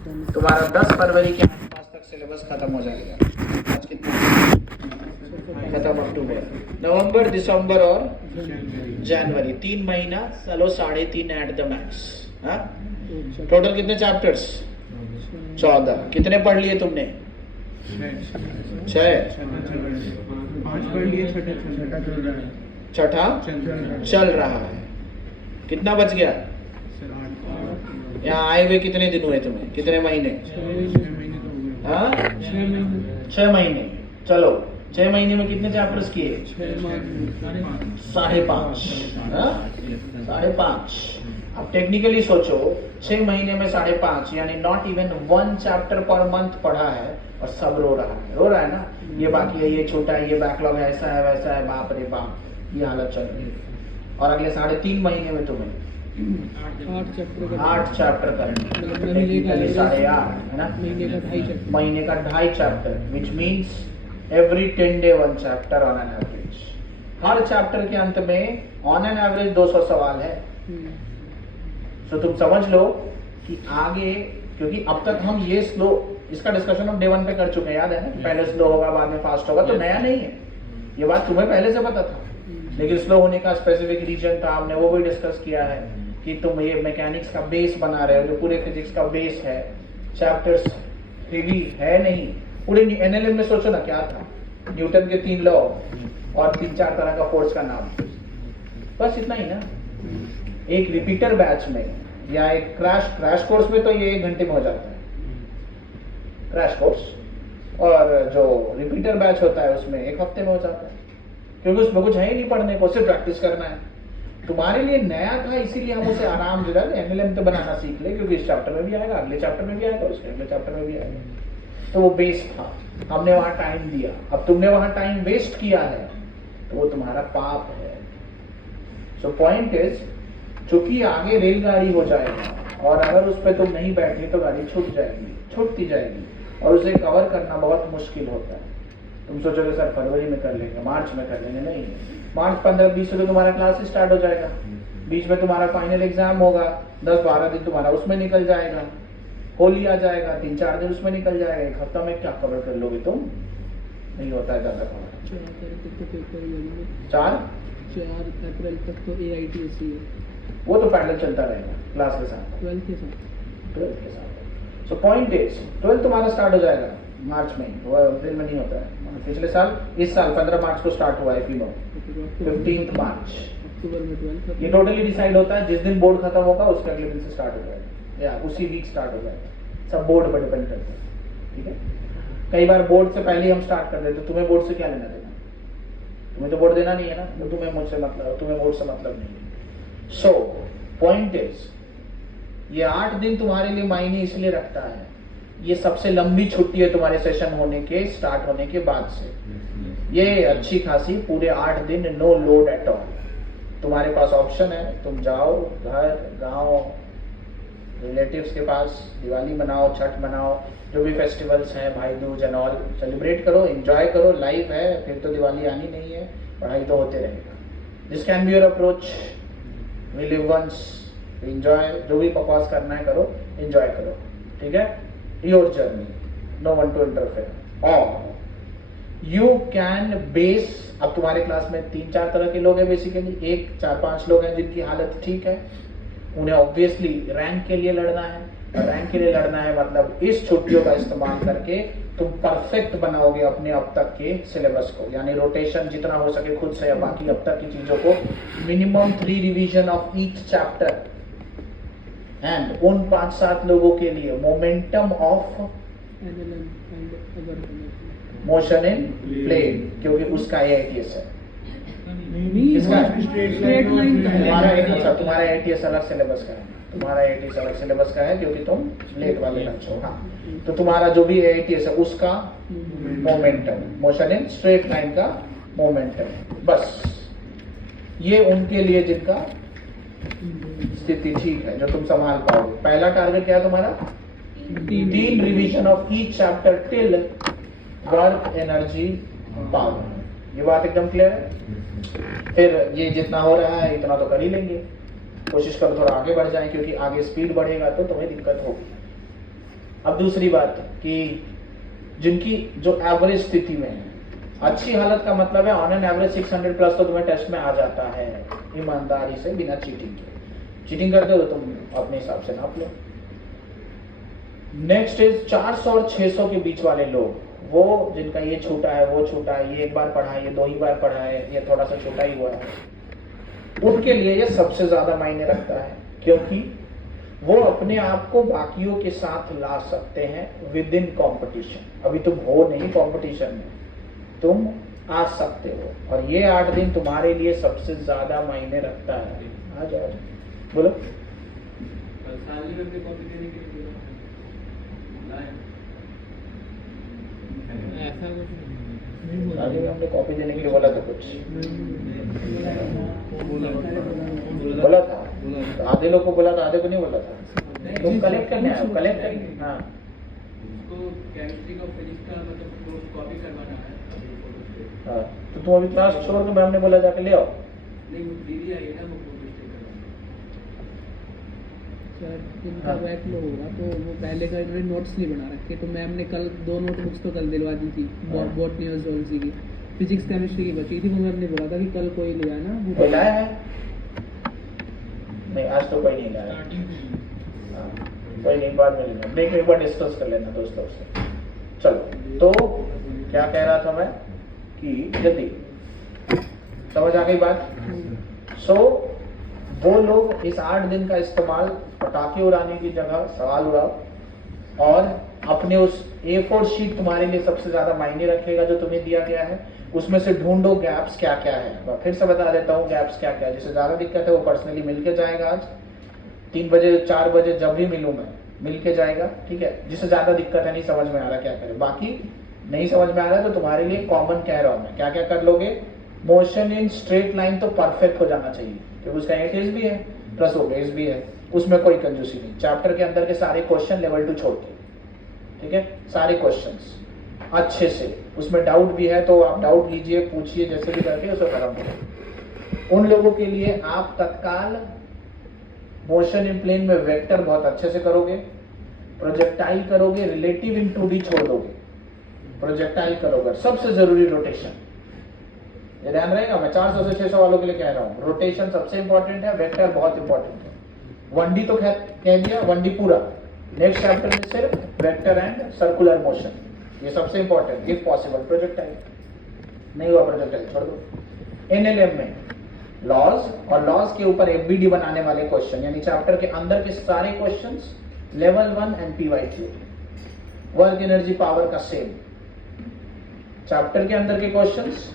तुम्हारा 10 फरवरी के आसपास तक सिलेबस खत्म हो जाएगा। आज कितना खत्म? अक्टूबर, नवंबर, दिसंबर और जनवरी, 3 महीना। चलो 3.5 एट द मैक्स। टोटल कितने चैप्टर्स? 14। कितने पढ़ लिए तुमने? 6। 5 पढ़ लिए, छठा चल रहा है। कितना बच गया? यहाँ आए हुए कितने दिन हुए तुम्हें? कितने महीने? 6 महीने। चलो 6 महीने में कितने चैप्टर्स किए? 5.5। 5.5। अब टेक्निकली सोचो, 6 महीने में 5.5 यानी not even 1 chapter per month पढ़ा है और सब रो रहा है ना, ये बाकी है, ये छोटा है, ये बैकलॉग है, ऐसा है, वैसा है, बाप रे बाप, ये हालत चल रही है। और अगले 3.5 महीने में तुम्हें 8 चैप्टर करने, टेक्निकली 8.5 है ना, महीने का 2.5 chapter, which means every 10 day 1 chapter on an average. Her chapter के अंत में ऑन एन एवरेज 200 सवाल है। तो तुम समझ लो कि आगे, क्योंकि अब तक हम ये स्लो, इसका डिस्कशन हम डे 1 पे कर चुके हैं, याद है ना? पहले स्लो होगा बाद में फास्ट होगा, तो नया नहीं है, ये बात तुम्हें पहले से पता था। लेकिन स्लो होने का स्पेसिफिक रीजन था, हमने वो भी डिस्कस किया है कि तुम ये मैकेनिक्स का बेस बना रहे हो, जो पूरे फिजिक्स का बेस है। चैप्टर्स हेवी है नहीं, पूरे एनएलएम में सोचो ना क्या था, न्यूटन के 3 लॉ और 3-4 तरह का फोर्स का नाम, बस इतना ही ना। एक रिपीटर बैच में या एक क्रैश कोर्स में तो ये 1 घंटे में हो जाता है, क्रैश कोर्स। और जो रिपीटर बैच होता है उसमें 1 हफ्ते में हो जाता है, क्योंकि उसमें कुछ है ही नहीं पढ़ने को, सिर्फ प्रैक्टिस करना है। तुम्हारे लिए नया था, इसीलिए हम उसे आराम से एनएलएम तो बनाना सीख ले, क्योंकि इस चैप्टर में भी आएगा, अगले चैप्टर में भी आएगा, उसके अगले चैप्टर में भी आएगा। तो वो बेस था, हमने वहां टाइम दिया। अब तुमने वहां टाइम वेस्ट किया है तो वो तुम्हारा पाप है। सो पॉइंट इज, चूंकि आगे रेलगाड़ी हो जाएगा और अगर उस पर तुम नहीं बैठे तो गाड़ी छूटती जाएगी और उसे कवर करना बहुत मुश्किल होता है। तुम सोचोगे सर फरवरी में कर लेंगे, मार्च में कर लेंगे, नहीं, मार्च 15-20 से तो तुम्हारा क्लास स्टार्ट हो जाएगा, बीच में तुम्हारा फाइनल एग्जाम होगा, 10-12 दिन तुम्हारा उसमें निकल जाएगा, होली आ जाएगा, 3-4 दिन उसमें निकल जाएगा, 1 हफ्ता में क्या कवर कर लोगे तुम? नहीं होता है ज्यादा कवर। 4 अप्रैल तक तो AITSC है, वो तो पैरेलल चलता रहेगा क्लास के साथ, 12th के साथ। सो पॉइंट इज, 12th तुम्हारा स्टार्ट हो जाएगा मार्च में, वो अप्रैल में नहीं होता है। पिछले साल, इस साल 15 मार्च को स्टार्ट हुआ है, 15 मार्च। अक्टूबर में 12th। ये टोटली डिसाइड होता है जिस दिन बोर्ड खत्म होगा उसके अगले दिन से स्टार्ट हो जाएगा, या उसी वीक स्टार्ट हो जाएगा, सब बोर्ड पर डिपेंड करता है। ठीक है, कई बार बोर्ड से पहले हम स्टार्ट कर देते, तुम्हें बोर्ड से क्या लेना देना? तुम्हें तो बोर्ड देना नहीं है ना, तो तुम्हें मुझसे मतलब, तुम्हें बोर्ड से मतलब नहीं है। सो पॉइंट इज, ये 8 दिन तुम्हारे लिए मायने इसलिए रखता है, ये सबसे लंबी छुट्टी है तुम्हारे सेशन होने के, स्टार्ट होने के बाद से। ये अच्छी खासी पूरे 8 दिन नो लोड एट ऑल। तुम्हारे पास ऑप्शन है, तुम जाओ घर, गांव, रिलेटिव्स के पास, दिवाली मनाओ, छठ मनाओ, जो भी फेस्टिवल्स हैं, भाई दूज एंड ऑल, सेलिब्रेट करो, एंजॉय करो। लाइफ है, फिर तो दिवाली आनी नहीं है, पढ़ाई तो होते रहेगा। This can be your approach, we live once, enjoy, जो भी बकवास करना है करो, एंजॉय करो। ठीक है, your journey, no one to interfere. और यू कैन बेस, अब तुम्हारे क्लास में 3-4 तरह के लोग हैं बेसिकली, 1-4-5 लोग हैं जिनकी हालत ठीक है, उन्हें ऑब्वियसली रैंक के लिए लड़ना है, और रैंक के लिए लड़ना है मतलब इस छुट्टियों का इस्तेमाल करके तुम परफेक्ट बनाओगे अपने अब तक के सिलेबस को, यानी रोटेशन जितना हो सके खुद से, या बाकी अब तक की चीजों को, minimum 3 revision of each chapter, and उन 5-7 लोगों के लिए momentum of motion in plane, क्योंकि उसका AITS है। किसका? तुम्हारा AITS अलग सिलेबस का है, तुम्हारा AITS अलग सिलेबस का है, क्योंकि तुम लेट वाले बैच हो। हाँ, तो तुम्हारा जो भी AITS है उसका momentum, motion in straight line का मोमेंटम, बस ये उनके लिए जिनका स्थिति ठीक है, जो तुम संभाल पाओगे। पहला टारगेट क्या है तुम्हारा? 3 revision of each chapter till work energy power. ये बात एकदम क्लियर है। फिर ये जितना हो रहा है इतना तो कर ही लेंगे, कोशिश करो थोड़ा आगे बढ़ जाए, क्योंकि आगे स्पीड बढ़ेगा तो तुम्हें दिक्कत होगी। अब दूसरी बात कि जिनकी जो एवरेज स्थिति में है, अच्छी हालत का मतलब है ऑन एन एवरेज 600 प्लस तो तुम्हें टेस्ट में आ जाता है ईमानदारी से, बिना चीटिंग के। चीटिंग करते हो तो तुम अपने हिसाब से नाप लो। नेक्स्ट इज 400 और 600 के बीच वाले लोग, वो जिनका ये छूटा है, वो छूटा है, ये एक बार पढ़ा है, ये 2 ही बार पढ़ा है, ये थोड़ा सा छोटा ही हुआ है, उनके लिए ये सबसे ज्यादा मायने रखता है, क्योंकि वो अपने आप को बाकियों के साथ ला सकते हैं विद इन कॉम्पिटिशन। अभी तुम हो नहीं कंपटीशन में, तुम आ सकते हो, और ये 8 दिन तुम्हारे लिए सबसे ज्यादा मायने रखता है। आ जाओ, बोलो। ऐसा कुछ आगे हमने कॉपी देने के लिए बोला था, कुछ बोला था, तो आधे लोग को बोला था, आधे को नहीं बोला था। तुम कलेक्ट करने आए हो, कलेक्ट करने। हाँ, केमिस्ट्री का फिजिक्स का मतलब कॉपी करवाना है। हाँ, तो तुम अभी क्लास छोड़ के मैम ने बोला जाके ले आओ। नहीं, वो दीदी आई है ना, वो फोटो स्टेट सर, हाँ। इनका बैक लो होगा तो वो पहले का इन्होंने नोट्स नहीं बना रखे, तो मैम ने कल 2 नोटबुक्स तो कल दिलवा दी थी, हाँ। बॉटनी और ज़ूलॉजी की। फिजिक्स केमिस्ट्री की बची थी, वो मैम ने बोला था कि कल कोई ले आना। कोई लाया है? नहीं, आज तो कोई नहीं लाया। हाँ, कोई नहीं, बाद में लेना, देख एक बार डिस्कस कर लेना दोस्तों से। चलो, तो क्या कह रहा था मैं कि यदि समझ आ गई बात। सो वो लोग इस 8 दिन का इस्तेमाल पटाखे उड़ाने की जगह सवाल उड़ाओ, और अपने उस A4 शीट तुम्हारे लिए सबसे ज्यादा मायने रखेगा जो तुम्हें दिया गया है, उसमें से ढूंढो गैप्स क्या क्या है। मैं फिर से बता देता हूँ गैप्स क्या क्या है। जिसे ज्यादा दिक्कत है वो पर्सनली मिल के जाएगा, आज 3 बजे 4 बजे जब भी मिलूं मैं, मिल के जाएगा, ठीक है। जिसे ज्यादा दिक्कत है, नहीं समझ में आ रहा क्या करे, बाकी नहीं समझ में आ रहा है तो तुम्हारे लिए कॉमन कह रहा हूं मैं, क्या क्या कर लोगे। मोशन इन स्ट्रेट लाइन तो परफेक्ट हो जाना चाहिए, क्योंकि उसका 8 एज भी है प्लस वो बेस भी है, उसमें कोई कंजूसी नहीं। चैप्टर के अंदर के सारे क्वेश्चन लेवल 2 छोड़ के, ठीक है, सारे क्वेश्चंस अच्छे से। उसमें डाउट भी है तो आप डाउट लीजिए, पूछिए, जैसे भी करके उसे खत्म करो। उन लोगों के लिए आप तत्काल मोशन इन प्लेन में वेक्टर बहुत अच्छे से करोगे, प्रोजेक्टाइल करोगे, रिलेटिव इन 2D छोड़ दोगे, प्रोजेक्टाइल करोगे। सबसे जरूरी रोटेशन, ये ध्यान रहेगा। मैं 400 से 600 वालों के लिए कह रहा हूँ, रोटेशन सबसे इंपॉर्टेंट है, वेक्टर बहुत इंपॉर्टेंट है। 1D तो कह दिया, 1D पूरा। नेक्स्ट चैप्टर में सिर्फ वेक्टर एंड सर्कुलर मोशन, ये सबसे इंपॉर्टेंट। इफ पॉसिबल प्रोजेक्टाइल, नहीं हुआ प्रोजेक्टाइल छोड़ दो। NLM में लॉज और लॉज के ऊपर FBD बनाने वाले क्वेश्चन, यानी चैप्टर के अंदर के सारे questions level 1 and PYQ, work energy power का सेम। चैप्टर के अंदर के क्वेश्चंस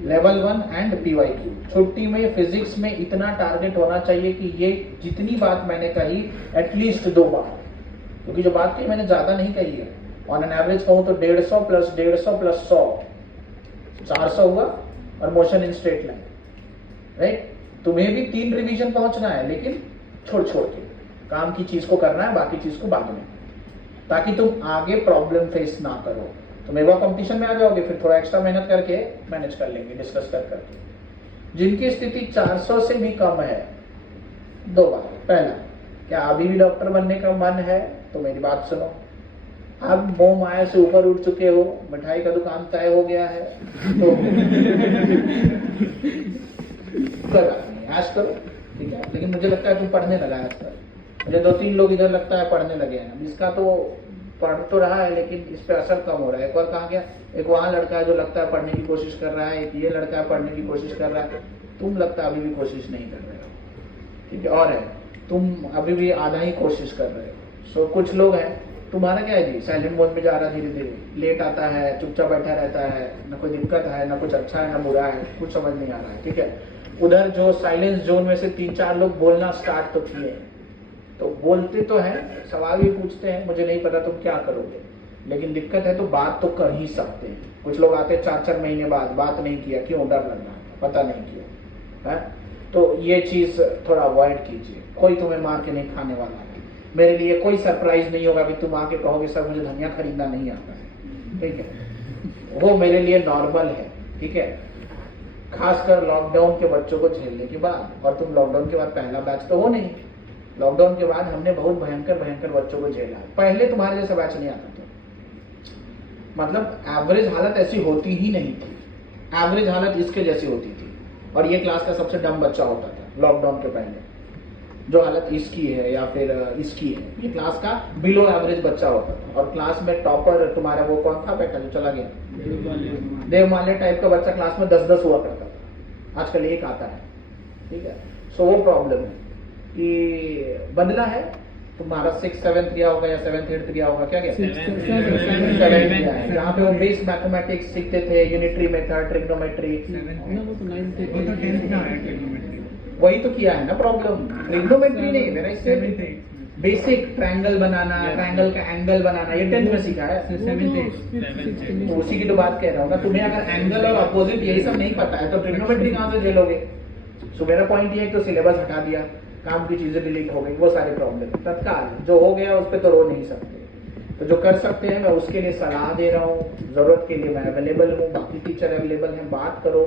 लेवल 1 एंड PYQ। छुट्टी में फिजिक्स में इतना टारगेट होना चाहिए कि ये जितनी बात मैंने कही एटलीस्ट 2 बार, क्योंकि जो बात कही मैंने ज्यादा नहीं कही है। ऑन एन एवरेज कहूं तो 150 प्लस 150 प्लस 100 400 हुआ, और motion in straight line, right. तुम्हें भी 3 रिवीजन पहुंचना है, लेकिन छोड़ छोड़ के काम की चीज को करना है, बाकी चीज को बाद में, ताकि तुम आगे प्रॉब्लम फेस ना करो। तुम एक बार कंपटीशन में आ जाओगे, फिर थोड़ा एक्स्ट्रा मेहनत करके मैनेज कर लेंगे, डिस्कस कर करके। जिनकी स्थिति 400 से भी कम है, 2 बात। पहला, क्या अभी भी डॉक्टर बनने का मन है तो मेरी बात सुनो। अब मोह माया से ऊपर उठ चुके हो, मिठाई का दुकान तय हो गया है, तो कोई बात नहीं, ऐश करो, ठीक है। लेकिन मुझे लगता है तुम पढ़ने लगा है आजकल। मुझे 2-3 लोग इधर लगता है पढ़ने लगे हैं। इसका तो पढ़ तो रहा है, लेकिन इस पे असर कम हो रहा है। एक और कहा गया, एक वहां लड़का है जो लगता है पढ़ने की कोशिश कर रहा है, एक ये लड़का है पढ़ने की कोशिश कर रहा है। तुम लगता है अभी भी कोशिश नहीं कर रहे हो, ठीक है। और है, तुम अभी भी आधा ही कोशिश कर रहे हो। सो कुछ लोग हैं, तुम्हारा क्या है जी, साइलेंट मोड में जा रहा है, धीरे धीरे लेट आता है, चुपचाप बैठा रहता है, ना कोई दिक्कत है, ना कुछ अच्छा है ना बुरा है, कुछ समझ नहीं आ रहा है, ठीक है। उधर जो साइलेंस जोन में से 3-4 लोग बोलना स्टार्ट तो किए, तो बोलते तो हैं, सवाल भी पूछते हैं, मुझे नहीं पता तुम क्या करोगे, लेकिन दिक्कत है तो बात तो कर ही सकते हैं। कुछ लोग आते 4-4 महीने बाद, बात नहीं किया, क्यों, डर लग रहा है, पता नहीं किया है। तो ये चीज थोड़ा अवॉइड कीजिए। कोई तुम्हें मार के नहीं खाने वाला है। मेरे लिए कोई सरप्राइज नहीं होगा कि तुम आके कहोगे सर मुझे धनिया खरीदना नहीं आता है, ठीक है। वो मेरे लिए नॉर्मल है, ठीक है। खासकर लॉकडाउन के बच्चों को झेलने के बाद, और तुम लॉकडाउन के बाद पहला बैच तो हो नहीं, लॉकडाउन के बाद हमने बहुत भयंकर भयंकर बच्चों को झेला। पहले तुम्हारे जैसा बैच नहीं आता था, मतलब एवरेज हालत ऐसी होती ही नहीं थी, एवरेज हालत इसके जैसी होती थी। और ये क्लास का सबसे डम बच्चा होता था लॉकडाउन के पहले, जो हालत इसकी है या फिर इसकी है, ये क्लास का बिलो एवरेज बच्चा होता था। और क्लास में टॉपर तुम्हारा वो कौन था बेटा जो चला गया? देवमाल्य टाइप का बच्चा क्लास में 10-10 हुआ करता था, आजकल एक आता है। ठीक है, सो वो प्रॉब्लम है कि बदला है। तुम्हारा 6th 7th गया होगा या 7th 8th गया होगा, क्या गया? 7th गया है, जहाँ पे वो बेस मैथमेटिक्स सीखते थे, यूनिटरी मेथड, ट्रिग्नोमेट्री। वही तो किया है ना प्रॉब्लम, ट्रिग्नोमेट्री नहीं, मेरा इससे बेसिक ट्रायंगल बनाना, ट्रायंगल का एंगल बनाना, ये 10th में सीखा है। तो उसी की तो बात कह रहा हूँ ना, तुम्हें अगर एंगल और अपोजिट यही सब नहीं पता है तो ट्रिग्नोमेट्री कहाँ से झेलोगे? सो मेरा पॉइंट ये है तो सिलेबस हटा दिया, काम की चीजें डिलीट हो गई, वो सारे प्रॉब्लम तत्काल जो हो गया उस पर तो रो नहीं सकते। तो जो कर सकते हैं मैं उसके लिए सलाह दे रहा हूँ, जरूरत के लिए मैं अवेलेबल हूँ, बाकी टीचर अवेलेबल हैं, बात करो।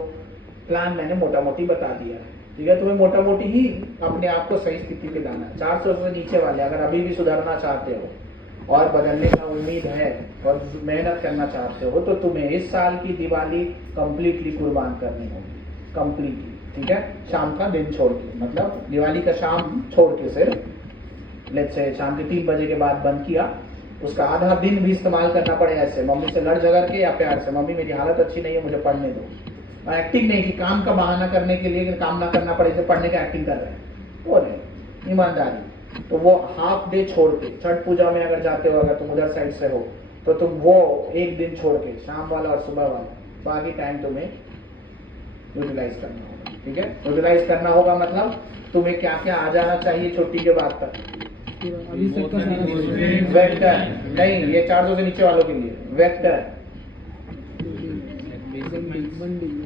प्लान मैंने मोटा मोटी बता दिया है, ठीक है? तुम्हें मोटा मोटी ही अपने आप को सही स्थिति पे लाना है। 400 से नीचे वाले अगर अभी भी सुधारना चाहते हो और बदलने का उम्मीद है और मेहनत करना चाहते हो तो तुम्हें इस साल की दिवाली कंप्लीटली कुर्बान करनी होगी, कंप्लीटली। ठीक है, शाम का दिन छोड़ के, मतलब दिवाली का शाम छोड़ के, सिर्फ लेट्स से शाम के 3 बजे के बाद बंद किया, उसका आधा दिन भी इस्तेमाल करना पड़े ऐसे मम्मी से लड़ झगड़ के या प्यार से, मम्मी मेरी हालत अच्छी नहीं है मुझे पढ़ने दो। और एक्टिंग नहीं कि काम का बहाना करने के लिए काम ना करना पड़े, इसे पढ़ने का एक्टिंग कर रहे हैं, वो नहीं, ईमानदारी। तो वो हाफ डे छोड़ के, छठ पूजा में अगर जाते हो, अगर तुम उधर साइड से हो तो तुम वो एक दिन छोड़ के, शाम वाला और सुबह वाला, बाकी टाइम तुम्हें यूटिलाइज करना होगा। ठीक है, यूटिलाइज करना होगा मतलब तुम्हें क्या क्या आ जाना चाहिए छुट्टी के बाद तक? अभी तक का सारा वेक्टर नहीं, ये 400 से नीचे वालों के लिए वेक्टर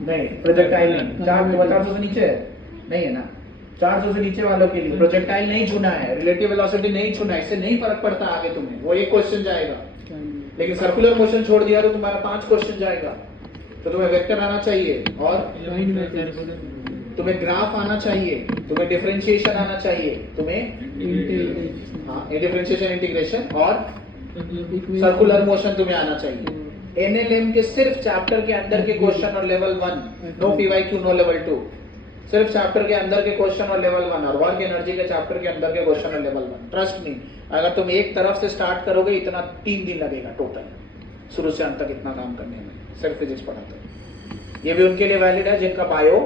नहीं, प्रोजेक्टाइल नहीं। 400 से नीचे नहीं है ना, 400 से नीचे वालों के लिए प्रोजेक्टाइल नहीं चुना है, रिलेटिव वेलोसिटी नहीं चुना है, इससे नहीं फर्क पड़ता आगे तुम्हें, वो एक क्वेश्चन जाएगा। लेकिन सर्कुलर मोशन छोड़ दिया तो तुम्हारा 5 क्वेश्चन जाएगा। तो तुम्हें वेक्टर आना चाहिए और तुम्हें ग्राफ आना चाहिए, तुम्हें डिफरेंशिएशन आना चाहिए, तुम्हें डिफरेंशिएशन इंटीग्रेशन और सर्कुलर मोशन तुम्हें आना चाहिए। एनएलएम के सिर्फ चैप्टर के अंदर के क्वेश्चन और level 1, no PYQ no level 2, सिर्फ चैप्टर के अंदर के क्वेश्चन और लेवल 1 और वर्क एनर्जी के चैप्टर के अंदर के क्वेश्चन और लेवल 1। ट्रस्ट मी, अगर तुम एक तरफ से स्टार्ट करोगे इतना 3 दिन लगेगा टोटल, शुरू से अंत तक इतना काम करने में, सिर्फ फिजिक्स पढ़ाते। ये भी उनके लिए वैलिड है जिनका बायो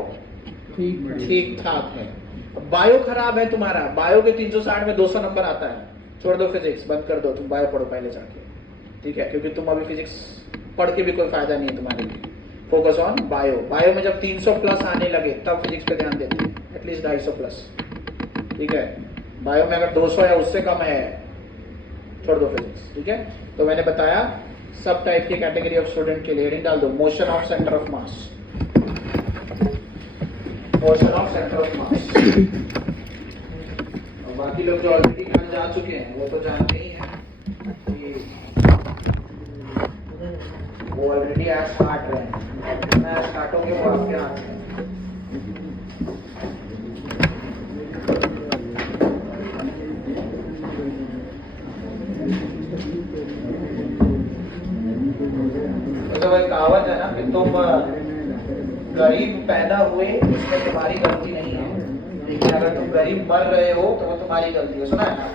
ठीक ठाक है। बायो खराब है तुम्हारा, बायो के 360 में 200 नंबर आता है, छोड़ दो फिजिक्स, बंद कर दो, तुम बायो पढ़ो पहले जाके। ठीक है, क्योंकि तुम अभी फिजिक्स पढ़ के भी कोई फायदा नहीं है तुम्हारे लिए। Focus on bio. बायो में जब 300 प्लस आने लगे तब फिजिक्स पे ध्यान देते हैं, एटलीस्ट 250 प्लस। ठीक है, बायो में अगर 200 या उससे कम है छोड़ दो फिजिक्स। ठीक है, तो मैंने बताया सब टाइप की कैटेगरी ऑफ स्टूडेंट के लिए हेडिंग डाल दो, motion of centre of mass, motion of centre of mass. और बाकी लोग जो ऑलरेडी खान जा चुके हैं वो तो जानते ही हैं कि वो ऑलरेडी आज काट रहे हैं, मैं आज काटोगे वो आपके हाथ में। तो वही कहावत है ना कि तुम गरीब पैदा हुए इसमें तुम्हारी गलती नहीं है, लेकिन अगर तुम गरीब मर रहे हो तो वो तुम्हारी गलती है। सुना है ना,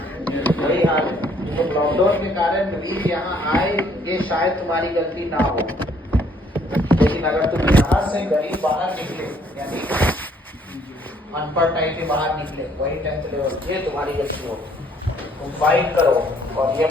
वही हाल है। तुम लॉकडाउन के कारण गरीब यहाँ आए, ये शायद तुम्हारी गलती ना हो, लेकिन अगर तुम यहाँ से गरीब बाहर निकले, यानी अनपढ़ टाइप के बाहर निकले, वही 10th लेवल, ये तुम्हारी गलती हो। तुम फाइट करो और ये